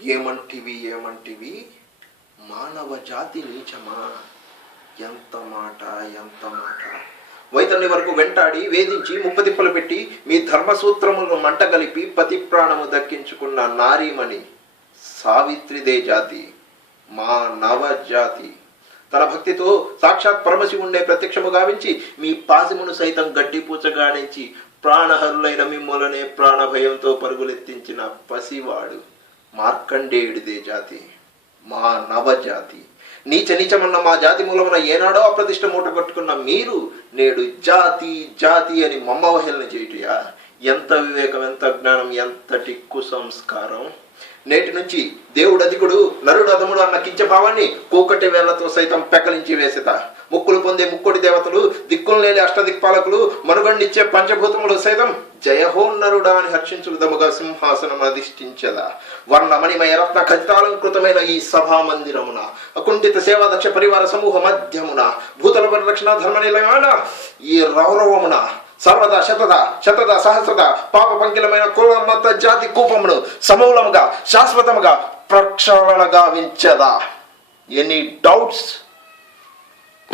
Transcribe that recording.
ఏమంటివి మానవ జాతి నీచమా? ఎంత మాట! వైతల్ని వరకు వెంటాడి వేధించి ముప్పతిప్పలు పెట్టి మీ ధర్మసూత్రములను మంటగలిపి పతి ప్రాణము దక్కించుకున్న నారీమణి సావిత్రిదే జాతి, మానవ జాతి. తన భక్తితో సాక్షాత్ పరమశివుణ్ణే ప్రత్యక్షము గావించి మీ పాశమును సైతం గడ్డిపూచగానించి ప్రాణహరులైన మిమ్ములనే ప్రాణభయంతో పరుగులెత్తించిన పసివాడు మార్కండేయుడిదే జాతి, మా నవజాతి. నీచమన్న మా జాతి మూలమున ఏనాడో అప్రతిష్ట మూట కట్టుకున్న మీరు నేడు జాతి జాతి అని మమ్మవహేళన చేయుటయా? ఎంత వివేకం, ఎంత జ్ఞానం, ఎంతటి కుసంస్కారం! నేటి నుంచి దేవుడు అధికుడు, నరుడు అధముడు అన్న కించభావాన్ని కూకటి వేళ్లతో సైతం పెకలించి వేసేత. ముక్కులు పొందే ముక్కోటి దేవతలు, దిక్కులు లేని అష్టదిక్పాలకులు, మనుగండిచ్చే పంచభూతములు సైతం జయహోన్నరుడా అని హర్షించు విధముగా సింహాసనం అధిష్ఠించదా. వర్ణమణిమయ రత్న ఖచితాలంకృతమైన ఈ సభా మందిరమున, అకుంఠిత సేవాదక్ష పరివార సమూహ మధ్యమున, భూతల పరిరక్షణ ధర్మ నిలయమైన ఈ రౌరవమున సర్వదా శతద సహస్రద పాప పంకిలమైన కుల మత జాతి కూపమును సమూలముగా శాశ్వతముగా ప్రక్షాళన గావించదా. Any doubts?